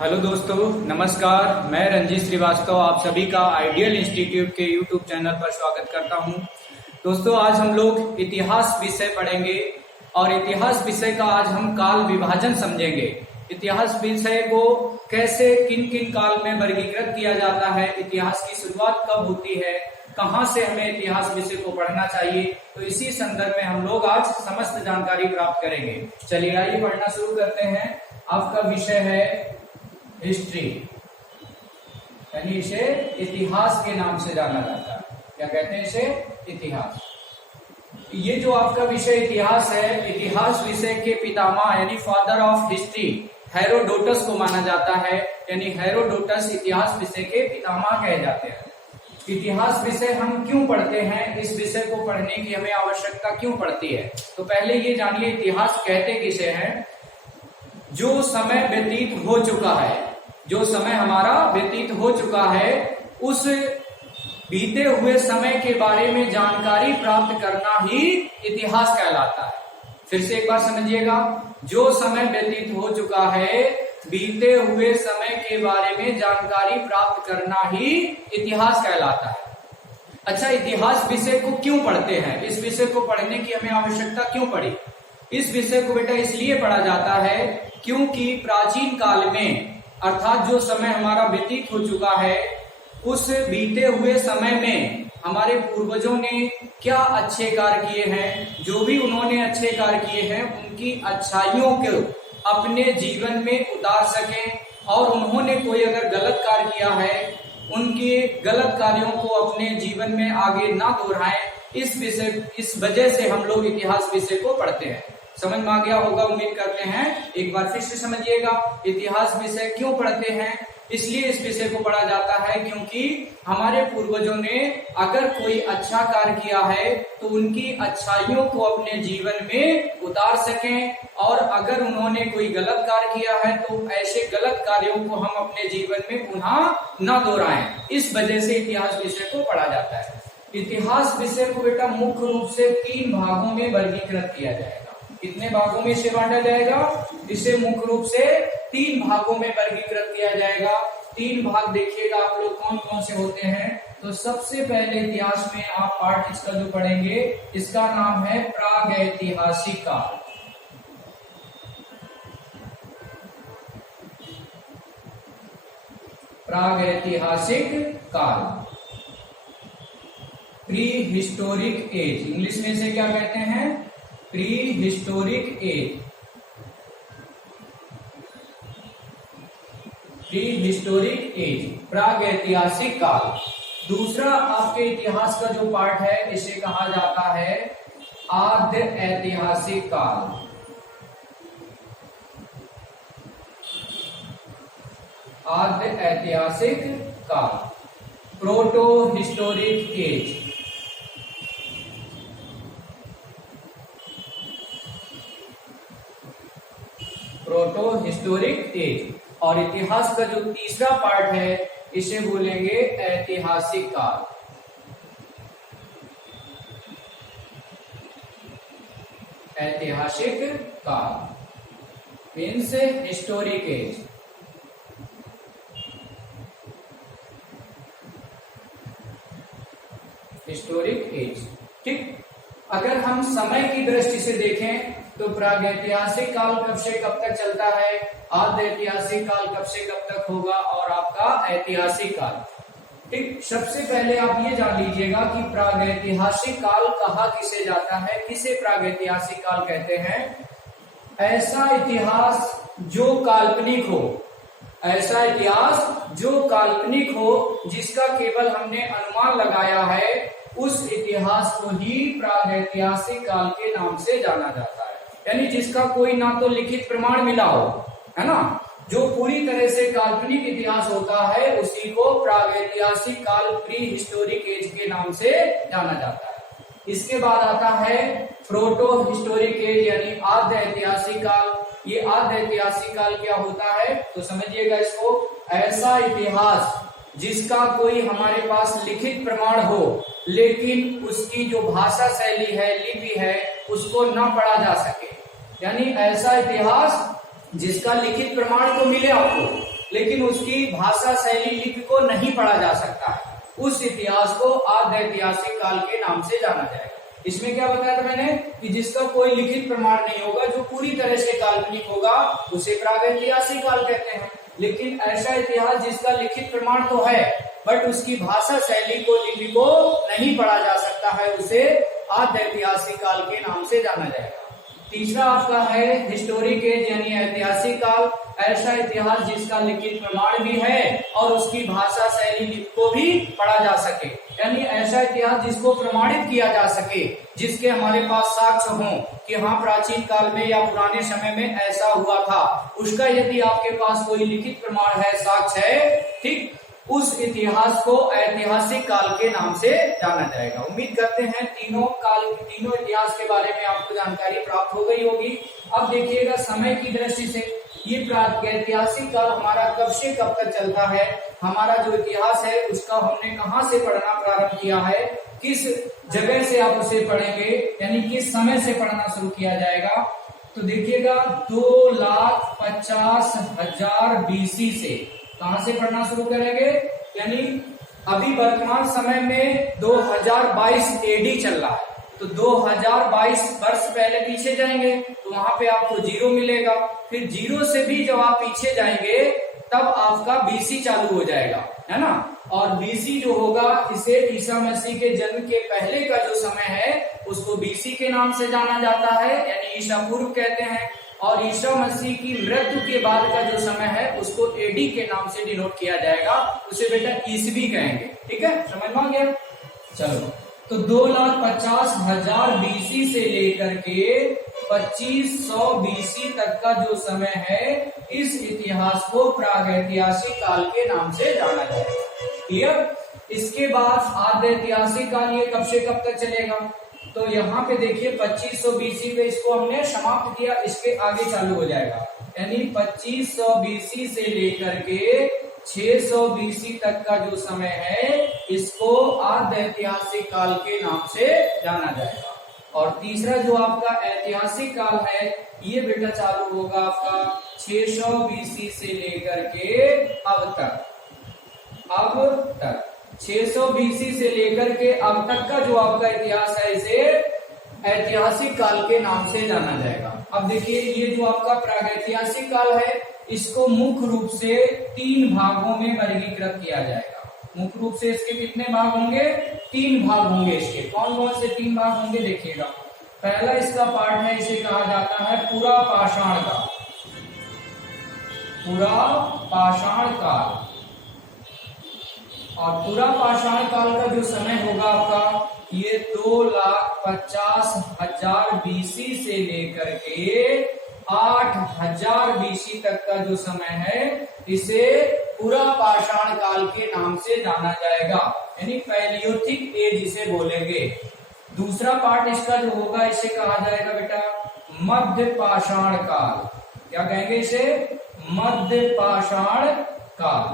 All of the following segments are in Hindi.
हेलो दोस्तों, नमस्कार। मैं रंजीत श्रीवास्तव आप सभी का आइडियल इंस्टीट्यूट के यूट्यूब चैनल पर स्वागत करता हूं। दोस्तों, आज हम लोग इतिहास विषय पढ़ेंगे और इतिहास विषय का आज हम काल विभाजन समझेंगे। इतिहास विषय को कैसे किन किन काल में वर्गीकृत किया जाता है, इतिहास की शुरुआत कब होती है, कहाँ से हमें इतिहास विषय को पढ़ना चाहिए, तो इसी संदर्भ में हम लोग आज समस्त जानकारी प्राप्त करेंगे। चलिए आइए पढ़ना शुरू करते हैं। आपका विषय है हिस्ट्री, यानी इसे इतिहास के नाम से जाना जाता है। क्या कहते हैं इसे? इतिहास। ये जो आपका विषय इतिहास है, इतिहास विषय के पितामह यानी फादर ऑफ हिस्ट्री हेरोडोटस को माना जाता है, यानी हेरोडोटस इतिहास विषय के पितामह कहे जाते हैं। इतिहास विषय हम क्यों पढ़ते हैं, इस विषय को पढ़ने की हमें आवश्यकता क्यों पड़ती है? तो पहले ये जानिए इतिहास कहते किसे हैं। जो समय व्यतीत हो चुका है, जो समय हमारा व्यतीत हो चुका है, उस बीते हुए समय के बारे में जानकारी प्राप्त करना ही इतिहास कहलाता है। फिर से एक बार समझिएगा, जो समय व्यतीत हो चुका है, बीते हुए समय के बारे में जानकारी प्राप्त करना ही इतिहास कहलाता है। अच्छा, इतिहास विषय को क्यों पढ़ते हैं, इस विषय को पढ़ने की हमें आवश्यकता क्यों पड़ी? इस विषय को बेटा इसलिए पढ़ा जाता है क्योंकि प्राचीन काल में, अर्थात जो समय हमारा व्यतीत हो चुका है, उस बीते हुए समय में हमारे पूर्वजों ने क्या अच्छे कार्य किए हैं, जो भी उन्होंने अच्छे कार्य किए हैं उनकी अच्छाइयों को अपने जीवन में उतार सकें, और उन्होंने कोई अगर गलत कार्य किया है, उनके गलत कार्यों को अपने जीवन में आगे ना दोहराएं। इस वजह से हम लोग इतिहास विषय को पढ़ते हैं। समझ में आ गया होगा, उम्मीद करते हैं। एक बार फिर से समझिएगा, इतिहास विषय क्यों पढ़ते हैं? इसलिए इस विषय को पढ़ा जाता है क्योंकि हमारे पूर्वजों ने अगर कोई अच्छा कार्य किया है तो उनकी अच्छाइयों को अपने जीवन में उतार सकें, और अगर उन्होंने कोई गलत कार्य किया है तो ऐसे गलत कार्यों को हम अपने जीवन में पुनः न दोहराएं। इस वजह से इतिहास विषय को पढ़ा जाता है। इतिहास विषय को बेटा मुख्य रूप से 3 भागों में वर्गीकृत किया जाएगा। कितने भागों में इसे बांटा जाएगा? इसे मुख्य रूप से 3 भागों में वर्गीकृत किया जाएगा। 3 भाग देखिएगा आप लोग कौन कौन से होते हैं। तो सबसे पहले इतिहास में आप पार्ट इसका जो पढ़ेंगे, इसका नाम है प्रागैतिहासिक काल। प्रागैतिहासिक काल, प्री हिस्टोरिक एज, इंग्लिश में इसे क्या कहते हैं? Prehistoric age, prehistoric age, प्रागैतिहासिक काल। दूसरा आपके इतिहास का जो पार्ट है, इसे कहा जाता है आद्य ऐतिहासिक काल। आद्य ऐतिहासिक काल, protohistoric age, protohistoric age. और इतिहास का जो तीसरा पार्ट है, इसे बोलेंगे ऐतिहासिक काल। ऐतिहासिक काल means historic age. Historic age, ठीक। अगर हम समय की दृष्टि से देखें तो प्रागैतिहासिक काल कब से कब तक चलता है, आद्य ऐतिहासिक काल कब से कब तक होगा, और आपका ऐतिहासिक काल, ठीक। सबसे पहले आप ये जान लीजिएगा कि प्रागैतिहासिक काल कहा किसे जाता है, किसे प्रागैतिहासिक काल कहते हैं? ऐसा इतिहास जो काल्पनिक हो, ऐसा इतिहास जो काल्पनिक हो, जिसका केवल हमने अनुमान लगाया है, उस इतिहास को ही प्रागैतिहासिक काल के नाम से जाना जाता है। यानी जिसका कोई ना तो लिखित प्रमाण मिला हो, है ना, जो पूरी तरह से काल्पनिक इतिहास होता है, उसी को प्रागैतिहासिक काल, प्री हिस्टोरिक एज के नाम से जाना जाता है। इसके बाद आता है प्रोटो हिस्टोरिक एज, यानी आद्य ऐतिहासिक काल। ये आद्य ऐतिहासिक काल क्या होता है तो समझिएगा इसको, ऐसा इतिहास जिसका कोई हमारे पास लिखित प्रमाण हो, लेकिन उसकी जो भाषा शैली है, लिपि है, उसको न पढ़ा जा सके। यानी ऐसा इतिहास जिसका लिखित प्रमाण तो मिले आपको, लेकिन उसकी भाषा शैली लिपि को नहीं पढ़ा जा सकता है। उस इतिहास को आद्य ऐतिहासिक काल के नाम से जाना जाएगा। इसमें क्या बताया था मैंने कि जिसका कोई लिखित प्रमाण नहीं होगा, जो पूरी तरह से काल्पनिक होगा, उसे प्रागैतिहासिक काल कहते हैं। लेकिन ऐसा इतिहास जिसका लिखित प्रमाण तो है बट उसकी भाषा शैली को, लिपि को नहीं पढ़ा जा सकता है, उसे आद्य ऐतिहासिक काल के नाम से जाना जाएगा। तीसरा आपका है हिस्टोरिक एज यानी ऐतिहासिक काल। ऐसा इतिहास जिसका लिखित प्रमाण भी है और उसकी भाषा शैली लिपि को भी पढ़ा जा सके, यानी ऐसा इतिहास जिसको प्रमाणित किया जा सके, जिसके हमारे पास साक्ष्य हों कि हाँ प्राचीन काल में या पुराने समय में ऐसा हुआ था। उसका यदि आपके पास कोई लिखित प्रमाण है, साक्ष्य है, ठीक, उस इतिहास को ऐतिहासिक काल के नाम से जाना जाएगा। उम्मीद करते हैं तीनों इतिहास के बारे में आपको जानकारी प्राप्त हो गई होगी। अब देखिएगा समय की दृष्टि से ये प्रागैतिहासिक काल हमारा कब से कब तक चलता है, हमारा जो इतिहास है उसका हमने कहाँ से पढ़ना प्रारंभ किया है, किस जगह से आप उसे पढ़ेंगे, यानी किस समय से पढ़ना शुरू किया जाएगा। तो देखिएगा 2,50,000 BC से कहां से पढ़ना शुरू करेंगे, यानी अभी वर्तमान समय में 2022 AD चल रहा है, तो 2022 वर्ष पहले पीछे जाएंगे तो वहां पे आपको 0 मिलेगा। फिर 0 से भी जब आप पीछे जाएंगे तब आपका BC चालू हो जाएगा, है ना। और BC जो होगा, इसे ईसा मसीह के जन्म के पहले का जो समय है उसको BC के नाम से जाना जाता है, यानी ईसा पूर्व कहते हैं। और ईसा मसीह की मृत्यु के बाद का जो समय है उसको AD के नाम से डिनोट किया जाएगा, उसे बेटा ईसवी कहेंगे। ठीक है, समझ में आ गया। चलो, तो 2,50,000 BC से लेकर के 2500 BC तक का जो समय है, इस इतिहास को प्रागैतिहासिक काल के नाम से जाना जाएगा। क्लियर। इसके बाद आद्य ऐतिहासिक काल ये कब से कब तक चलेगा, तो यहाँ पे देखिए 2500 BC पे इसको हमने समाप्त किया, इसके आगे चालू हो जाएगा, यानी 2500 BC से लेकर के 600 BC तक का जो समय है इसको आद्य ऐतिहासिक काल के नाम से जाना जाएगा। और तीसरा जो आपका ऐतिहासिक काल है ये बेटा चालू होगा आपका 600 BC से लेकर के अब तक 600 BC से लेकर के अब तक का जो आपका इतिहास है इसे ऐतिहासिक काल के नाम से जाना जाएगा। अब देखिए ये जो आपका प्रागैतिहासिक काल है इसको मुख्य रूप से 3 भागों में वर्गीकृत किया जाएगा। मुख्य रूप से इसके कितने भाग होंगे, 3 भाग होंगे। इसके कौन कौन से 3 भाग होंगे देखिएगा। पहला इसका पार्ट है, इसे कहा जाता है पुरा पाषाण काल। पुरा पाषाण काल, और पुरा पाषाण काल का जो समय होगा आपका ये 2,50,000 BC से लेकर के 8,000 BC तक का जो समय है इसे पुरा पाषाण काल के नाम से जाना जाएगा, यानी पैलियोथिक एज इसे बोलेंगे। दूसरा पार्ट इसका जो होगा इसे कहा जाएगा बेटा मध्य पाषाण काल। क्या कहेंगे इसे, मध्य पाषाण काल।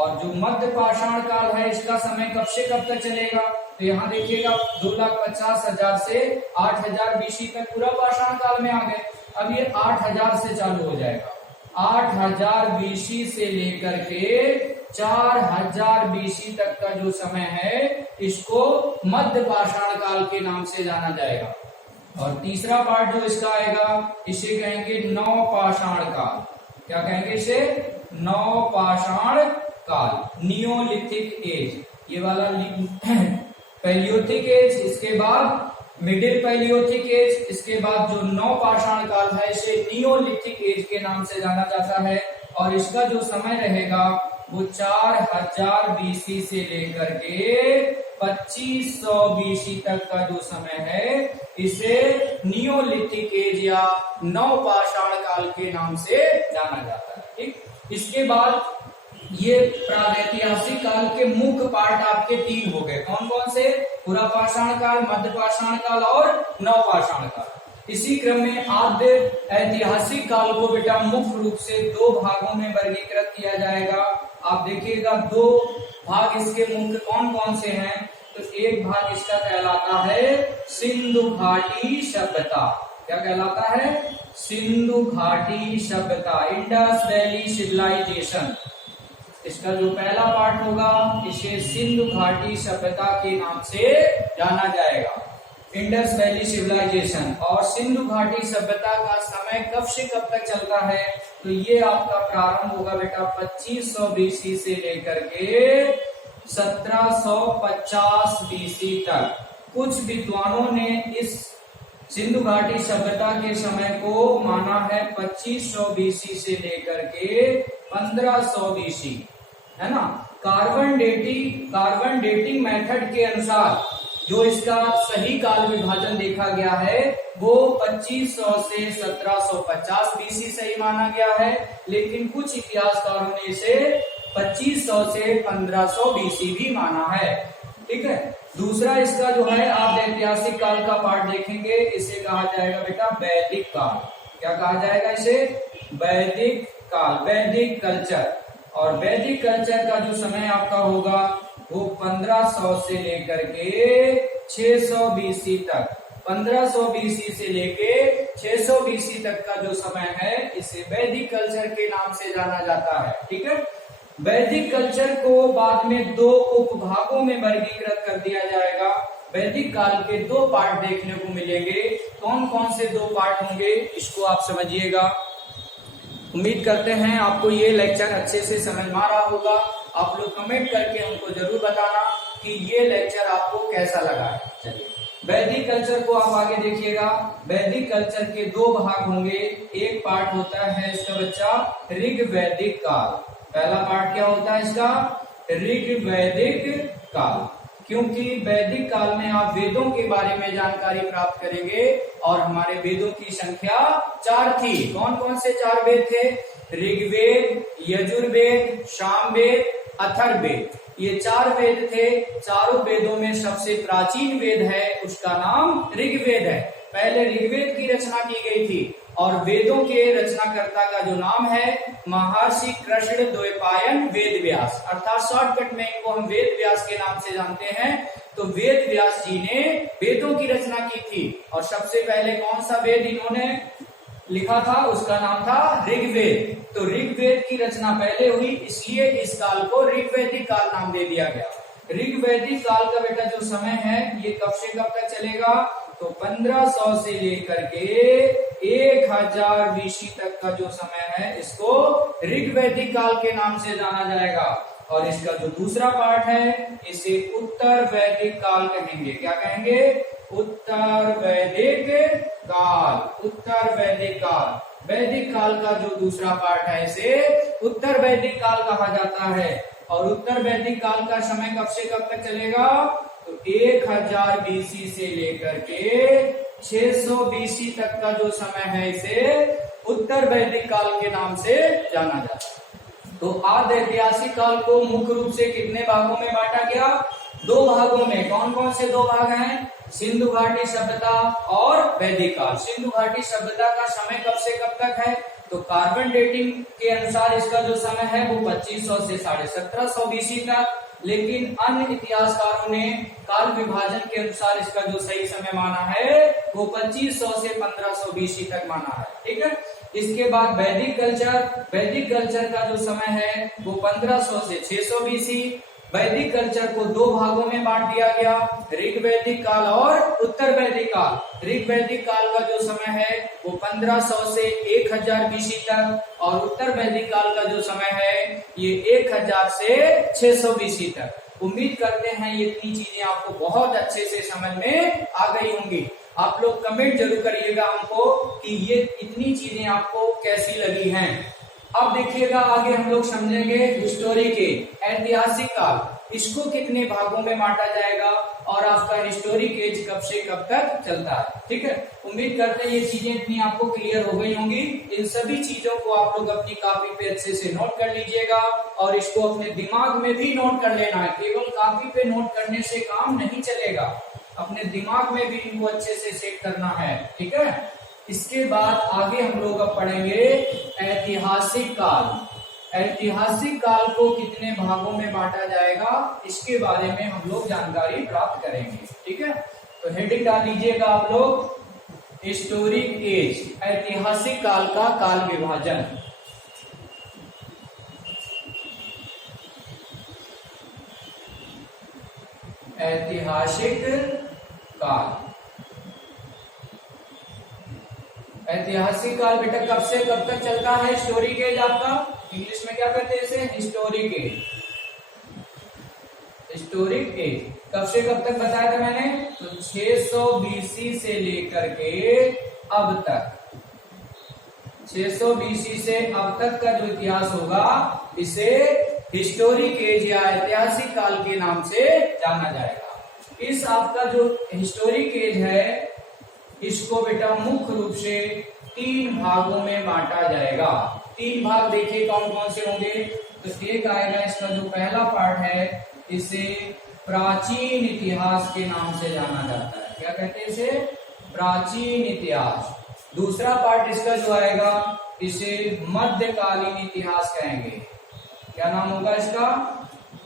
और जो मध्य पाषाण काल है इसका समय कब से कब तक चलेगा, तो यहाँ देखिएगा 2,50,000 से 8,000 BC तक पूरा पाषाण काल में आ गए। अब ये 8,000 से चालू हो जाएगा, 8,000 BC से लेकर के 4,000 BC तक का जो समय है इसको मध्य पाषाण काल के नाम से जाना जाएगा। और तीसरा पार्ट जो इसका आएगा इसे कहेंगे नव पाषाण काल। क्या कहेंगे इसे, नव पाषाण काल, नियोलिथिक एज। ये वाला पैलियोथिक एज, इसके बाद मिडिल पैलियोथिक एज, इसके बाद जो नव पाषाण काल है इसे नियोलिथिक एज के नाम से जाना जाता है। और इसका जो समय रहेगा वो 4,000 BC से लेकर के 2,500 BC तक का जो समय है इसे नियोलिथिक एज या नव पाषाण काल के नाम से जाना जाता है। ठीक, इसके बाद ये प्रागैतिहासिक काल के मुख्य पार्ट आपके 3 हो गए। कौन कौन से, पुरा पाषाण काल, मध्य पाषाण काल और नव पाषाण काल। इसी क्रम में आद्य ऐतिहासिक काल को बेटा मुख्य रूप से 2 भागों में वर्गीकृत किया जाएगा। आप देखिएगा 2 भाग इसके मुख्य कौन कौन से हैं, तो एक भाग इसका कहलाता है सिंधु घाटी सभ्यता। क्या कहलाता है, सिंधु घाटी सभ्यता, इंडस वैली सिविलाइजेशन। इसका जो पहला पार्ट होगा इसे सिंधु घाटी सभ्यता के नाम से जाना जाएगा, इंडस वैली सिविलाइजेशन। और सिंधु घाटी सभ्यता का समय कब से कब तक चलता है, तो ये आपका प्रारंभ होगा बेटा 2500 बीसी से लेकर के 1750 बीसी तक। कुछ विद्वानों ने इस सिंधु घाटी सभ्यता के समय को माना है 2500 बीसी से लेकर के 1500 बीसी, है ना। कार्बन डेटिंग मेथड के अनुसार जो इसका सही काल विभाजन देखा गया है वो 2500 से 1750 बीसी सही माना गया है, लेकिन कुछ इतिहासकारों ने इसे 2500 से 1500 बीसी भी माना है। ठीक है। दूसरा इसका जो है आप ऐतिहासिक काल का पार्ट देखेंगे, इसे कहा जाएगा बेटा वैदिक काल। क्या कहा जाएगा इसे? वैदिक काल, वैदिक कल्चर। और वैदिक कल्चर का जो समय आपका होगा वो 1500 से लेकर के 600 बीसी तक, 1500 बीसी से लेके 600 बीसी तक का जो समय है इसे वैदिक कल्चर के नाम से जाना जाता है। ठीक है। वैदिक कल्चर को बाद में दो उपभागों में वर्गीकृत कर दिया जाएगा। वैदिक काल के दो पार्ट देखने को मिलेंगे। कौन कौन से दो पार्ट होंगे इसको आप समझिएगा। उम्मीद करते हैं आपको ये लेक्चर अच्छे से समझ में आ रहा होगा। आप लोग कमेंट करके हमको जरूर बताना कि ये लेक्चर आपको कैसा लगा है। चलिए, वैदिक कल्चर को आप आगे देखिएगा। वैदिक कल्चर के दो भाग होंगे। एक पार्ट होता है इसका बच्चा ऋग वैदिक काल। पहला पार्ट क्या होता है इसका? ऋग वैदिक काल। क्योंकि वैदिक काल में आप वेदों के बारे में जानकारी प्राप्त करेंगे और हमारे वेदों की संख्या 4 थी। कौन कौन से 4 वेद थे? ऋग्वेद, यजुर्वेद, सामवेद, अथर्ववेद। ये 4 वेद थे। चारों वेदों में सबसे प्राचीन वेद है उसका नाम ऋग्वेद है। पहले ऋग्वेद की रचना की गई थी और वेदों के रचनाकर्ता का जो नाम है महर्षि कृष्ण द्वैपायन वेद व्यास, अर्थात शॉर्टकट में इनको हम वेद व्यास के नाम से जानते हैं। तो वेद व्यास जी ने वेदों की रचना की थी और सबसे पहले कौन सा वेद इन्होंने लिखा था? उसका नाम था ऋग्वेद। तो ऋग्वेद की रचना पहले हुई, इसलिए इस काल को ऋग्वैदिक काल नाम दे दिया गया। ऋग्वैदिक काल का बेटा जो समय है ये कब से कब तक चलेगा? तो 1500 से लेकर के 1000 बीसी तक का जो समय है इसको ऋग्वैदिक काल के नाम से जाना जाएगा। और इसका जो दूसरा पार्ट है इसे उत्तर वैदिक काल कहेंगे। क्या कहेंगे? उत्तर वैदिक काल। उत्तर वैदिक काल, वैदिक काल का जो दूसरा पार्ट है इसे उत्तर वैदिक काल कहा जाता है। और उत्तर वैदिक काल का समय कब से कब तक चलेगा? तो 1000 बीसी से लेकर के 600 बीसी तक का जो समय है इसे उत्तर वैदिक काल के नाम से जाना जाता है। तो आद्य ऐतिहासिक काल को मुख्य रूप से कितने भागों में बांटा गया? 2 भागों में। कौन कौन से 2 भाग हैं? सिंधु घाटी सभ्यता और वैदिक काल। सिंधु घाटी सभ्यता का समय कब से कब तक है? तो कार्बन डेटिंग के अनुसार इसका जो समय है वो 2500 से 1750 बीसी तक, लेकिन अन्य इतिहासकारों ने काल विभाजन के अनुसार इसका जो सही समय माना है वो 2500 से 1500 बीसी तक माना है। ठीक है। इसके बाद वैदिक कल्चर। वैदिक कल्चर का जो समय है वो 1500 से 600 बीसी। वैदिक कल्चर को 2 भागों में बांट दिया गया, ऋग्वैदिक काल और उत्तर वैदिक काल। ऋग्वैदिक काल का जो समय है वो 1500 से 1000 बीसी तक और उत्तर वैदिक काल का जो समय है ये 1000 से 600 बीसी तक। उम्मीद करते हैं ये इतनी चीजें आपको बहुत अच्छे से समझ में आ गई होंगी। आप लोग कमेंट जरूर करिएगा हमको कि ये इतनी चीजें आपको कैसी लगी हैं। अब देखिएगा आगे हम लोग समझेंगे हिस्टोरी के ऐतिहासिक काल। इसको कितने भागों में बांटा जाएगा और आपका हिस्टोरिक एज कब से कब तक चलता है। ठीक है। उम्मीद करते हैं ये चीजें इतनी आपको क्लियर हो गई होंगी। इन सभी चीजों को आप लोग अपनी कॉपी पे अच्छे से नोट कर लीजिएगा और इसको अपने दिमाग में भी नोट कर लेना है। केवल कॉपी पे नोट करने से काम नहीं चलेगा, अपने दिमाग में भी इनको अच्छे से सेट करना है। ठीक है। इसके बाद आगे हम लोग अब पढ़ेंगे ऐतिहासिक काल। ऐतिहासिक काल को कितने भागों में बांटा जाएगा इसके बारे में हम लोग जानकारी प्राप्त करेंगे। ठीक है। तो हेडिंग डाल लीजिएगा आप लोग, हिस्टोरिक एज, ऐतिहासिक काल का काल विभाजन। ऐतिहासिक काल। ऐतिहासिक काल बेटा कब से कब तक चलता है? हिस्टोरिक एज आपका इंग्लिश में क्या कहते हैं इसे? Historic age. हिस्टोरिक एज कब से कब तक बताया था मैंने? तो 600 बीसी से लेकर के अब तक, 600 बीसी से अब तक का जो इतिहास होगा इसे हिस्टोरिक एज या ऐतिहासिक काल के नाम से जाना जाएगा। इस आपका जो हिस्टोरिक एज है इसको बेटा मुख्य रूप से 3 भागों में बांटा जाएगा। 3 भाग देखिए कौन कौन से होंगे। तो एक आएगा इसका जो पहला पार्ट है इसे प्राचीन इतिहास के नाम से जाना जाता है। क्या कहते हैं इसे? प्राचीन इतिहास। दूसरा पार्ट इसका जो आएगा इसे मध्यकालीन इतिहास कहेंगे। क्या नाम होगा इसका?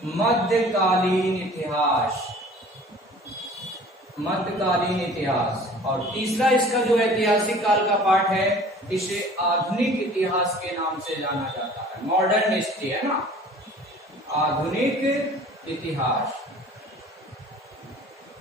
मध्यकालीन इतिहास। मध्यकालीन इतिहास। और तीसरा इसका जो ऐतिहासिक काल का पार्ट है इसे आधुनिक इतिहास के नाम से जाना जाता है। मॉडर्न हिस्ट्री है ना, आधुनिक इतिहास।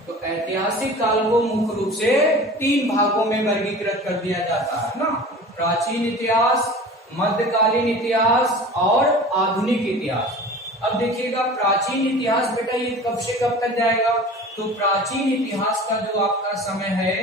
तो ऐतिहासिक काल को मुख्य रूप से 3 भागों में वर्गीकृत कर दिया जाता है ना, प्राचीन इतिहास, मध्यकालीन इतिहास और आधुनिक इतिहास। अब देखिएगा प्राचीन इतिहास बेटा ये कब से कब तक जाएगा? तो प्राचीन इतिहास का जो आपका समय है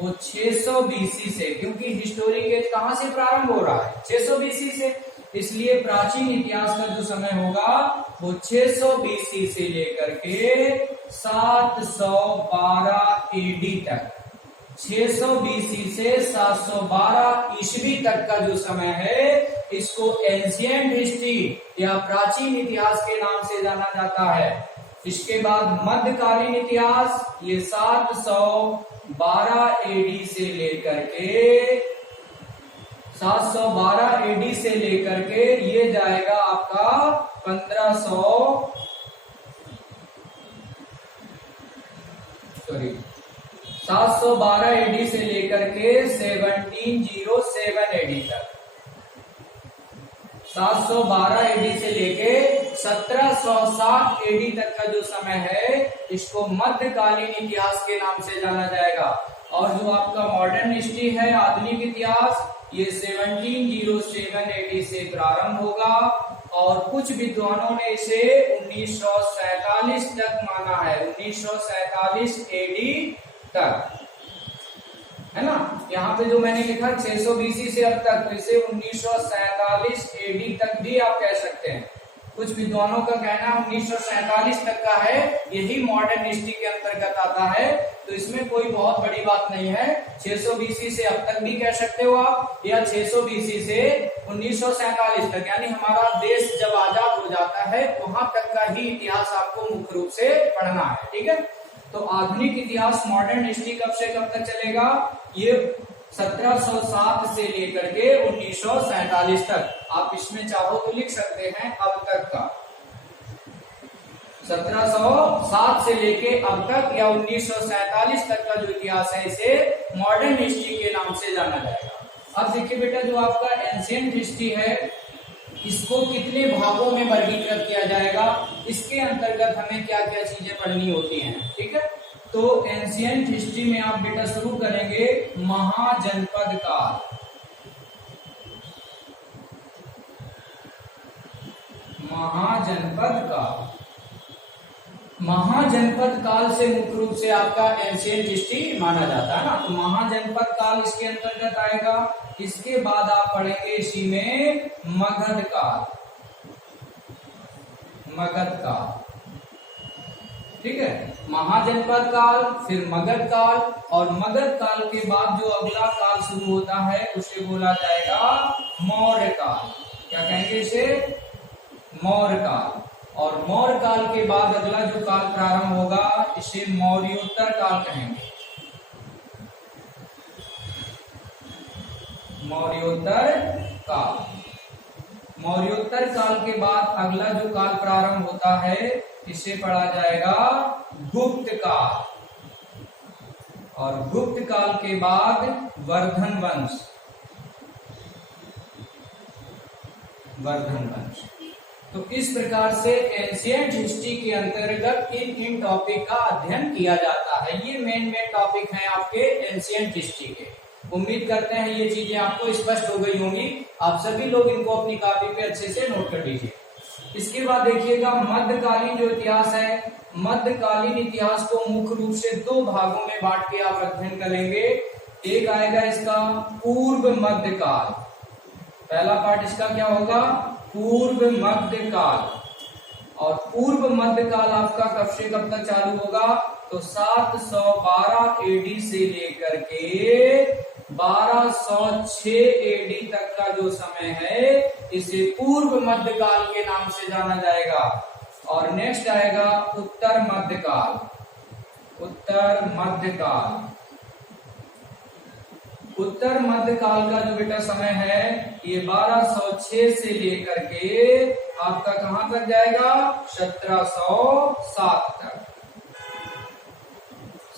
वो 600 बीसी से, क्योंकि हिस्टोरिक एज कहां से प्रारंभ हो रहा है? 600 बीसी से। इसलिए प्राचीन इतिहास का जो समय होगा वो 600 बीसी से लेकर के 712 एडी तक, 600 बीसी से 712 ईस्वी तक का जो समय है इसको एंशिएंट हिस्ट्री या प्राचीन इतिहास के नाम से जाना जाता है। इसके बाद मध्यकालीन इतिहास ये 712 एडी से लेकर के 712 एडी से लेकर के ये जाएगा आपका 712 एडी से लेकर के 1707 एडी तक, 712 एडी से लेके 1760 एडी तक का जो समय है इसको मध्यकालीन इतिहास के नाम से जाना जाएगा। और जो आपका मॉडर्न हिस्ट्री है, आधुनिक इतिहास, ये 1707 एडी से प्रारंभ होगा और कुछ विद्वानों ने इसे 1947 तक माना है, 1947 एडी तक, है ना। यहाँ पे जो मैंने लिखा 600 बीसी से अब तक, तो इसे 1947 एडी तक भी आप कह सकते हैं। कुछ विद्वानों का कहना 1947 तक का है, यही मॉडर्न हिस्ट्री के अंतर्गत आता है, तो इसमें कोई बहुत बड़ी बात नहीं है। 600 बीसी से अब तक भी कह सकते हो आप, या 600 बीसी से 1947 तक, यानी हमारा देश जब आजाद हो जाता है वहां तक का ही इतिहास आपको मुख्य रूप से पढ़ना है, ठीक है। तो आधुनिक इतिहास, मॉडर्न हिस्ट्री कब से कब तक चलेगा? ये 1707 से लेकर के 1947 तक। आप इसमें चाहो तो लिख सकते हैं अब तक का, 1707 से लेके अब तक या 1947 तक का जो इतिहास है इसे मॉडर्न हिस्ट्री के नाम से जाना जाएगा। अब देखिए बेटा, जो आपका एंशिएंट हिस्ट्री है इसको कितने भागों में वर्गीकृत किया जाएगा, इसके अंतर्गत हमें क्या क्या चीजें पढ़नी होती हैं, ठीक है। तो एंशिएंट हिस्ट्री में आप बेटा शुरू करेंगे महाजनपद काल। महाजनपद काल, महाजनपद काल से मुख्य रूप से आपका एंशिएंट हिस्ट्री माना जाता है ना। तो महाजनपद काल इसके अंतर्गत आएगा। इसके बाद आप पढ़ेंगे इसी में मगध काल, मगध काल, ठीक है। महाजनपद काल, फिर मगध काल, और मगध काल के बाद जो अगला काल शुरू होता है उसे बोला जाएगा मौर्य काल। क्या कहेंगे इसे? मौर्य काल। और मौर्य काल के बाद अगला जो काल प्रारंभ होगा इसे मौर्योत्तर काल कहेंगे, मौर्योत्तर काल। मौर्योत्तर काल के बाद अगला जो काल प्रारंभ होता है इसे पढ़ा जाएगा गुप्त काल, और गुप्त काल के बाद वर्धन वंश, वर्धन वंश। तो इस प्रकार से एंशिएंट हिस्ट्री के अंतर्गत इन टॉपिक का अध्ययन किया जाता है। ये मेन टॉपिक हैं आपके एंशिएंट हिस्ट्री के। उम्मीद करते हैं ये चीजें आपको स्पष्ट हो गई होंगी। आप सभी लोग इनको अपनी कॉपी पे अच्छे से नोट कर लीजिए। इसके बाद देखिएगा मध्यकालीन जो इतिहास है, मध्यकालीन इतिहास को मुख्य रूप से दो भागों में बांट के आप अध्ययन करेंगे। एक आएगा इसका पूर्व मध्यकाल। पहला पार्ट इसका क्या होगा? पूर्व मध्यकाल। और पूर्व मध्यकाल आपका कब से कब तक चालू होगा? तो 712 एडी से लेकर के 1206 एडी तक का जो समय है इसे पूर्व मध्यकाल के नाम से जाना जाएगा। और नेक्स्ट आएगा उत्तर मध्यकाल। उत्तर मध्यकाल, उत्तर मध्यकाल का जो बेटा समय है ये 1206 से लेकर के आपका कहां तक जाएगा? 1707 तक।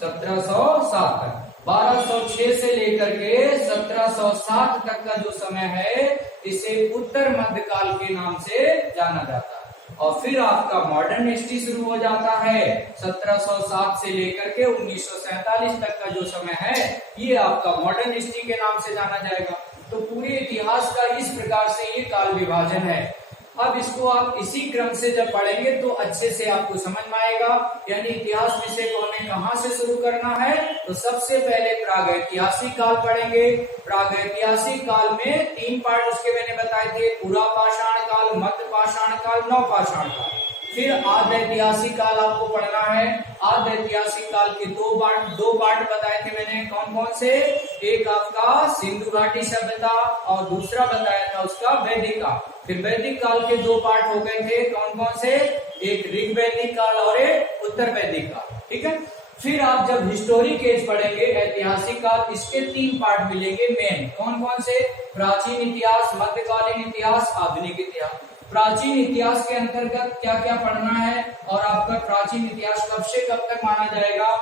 1707 तक, 1206 से लेकर के 1707 तक का जो समय है इसे उत्तर मध्यकाल के नाम से जाना जाता है। और फिर आपका मॉडर्न हिस्ट्री शुरू हो जाता है 1707 से लेकर के 1947 तक का जो समय है ये आपका मॉडर्न हिस्ट्री के नाम से जाना जाएगा। तो पूरे इतिहास का इस प्रकार से ये काल विभाजन है। अब इसको आप इसी क्रम से जब पढ़ेंगे तो अच्छे से आपको समझ में आएगा। यानी इतिहास विषय को हमें कहाँ से शुरू करना है? तो सबसे पहले प्रागैतिहासिक काल पढ़ेंगे। प्रागैतिहासिक काल में 3 पार्ट उसके मैंने बताए थे, पुरा पाषाण काल, मध्य पाषाण काल, नवपाषाण काल। फिर आद्य ऐतिहासिक काल आपको पढ़ना है। आद्य ऐतिहासिक काल के दो पार्ट बताए थे मैंने, कौन कौन से? एक आपका सिंधु घाटी सभ्यता और दूसरा बताया था उसका वैदिक काल। फिर वैदिक काल के 2 पार्ट हो गए थे, कौन कौन से? एक ऋग वैदिक काल और एक उत्तर वैदिक काल। ठीक है। फिर आप जब हिस्टोरिक एज पढ़ेंगे, ऐतिहासिक काल, इसके 3 पार्ट मिलेंगे मेन, कौन कौन से? प्राचीन इतिहास, मध्यकालीन इतिहास, आधुनिक इतिहास। प्राचीन इतिहास के अंतर्गत क्या क्या पढ़ना है और आपका प्राचीन इतिहास कब से कब तक माना जाएगा?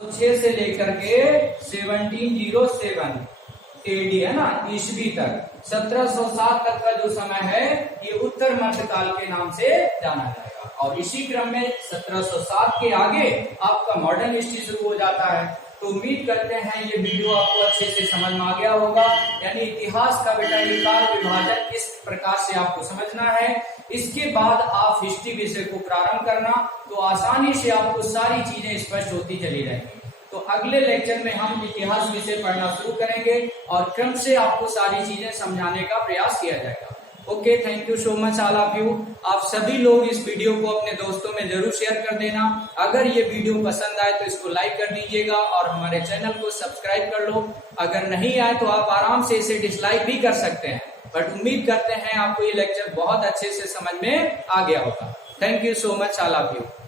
तो 6 से लेकर के 1707 एडी है ना, ईस्वी तक, 1707 तक का जो समय है ये उत्तर मध्यकाल के नाम से जाना जाएगा। और इसी क्रम में 1707 के आगे आपका मॉडर्न हिस्ट्री शुरू हो जाता है। तो उम्मीद करते हैं ये वीडियो आपको अच्छे से समझ में आ गया होगा। यानी इतिहास का बेटा ये काल विभाजन इस प्रकार से आपको समझना है। इसके बाद आप हिस्ट्री विषय को प्रारंभ करना, तो आसानी से आपको सारी चीजें स्पष्ट होती चली रहेंगी। तो अगले लेक्चर में हम इतिहास विषय पढ़ना शुरू करेंगे और क्रम से आपको सारी चीजें समझाने का प्रयास किया जाएगा। Okay, thank you so much all of you. आप सभी लोग इस वीडियो को अपने दोस्तों में जरूर शेयर कर देना। अगर ये वीडियो पसंद आए तो इसको लाइक कर दीजिएगा और हमारे चैनल को सब्सक्राइब कर लो। अगर नहीं आए तो आप आराम से इसे डिसलाइक भी कर सकते हैं। बट उम्मीद करते हैं आपको ये लेक्चर बहुत अच्छे से समझ में आ गया होगा। Thank you so much all of you.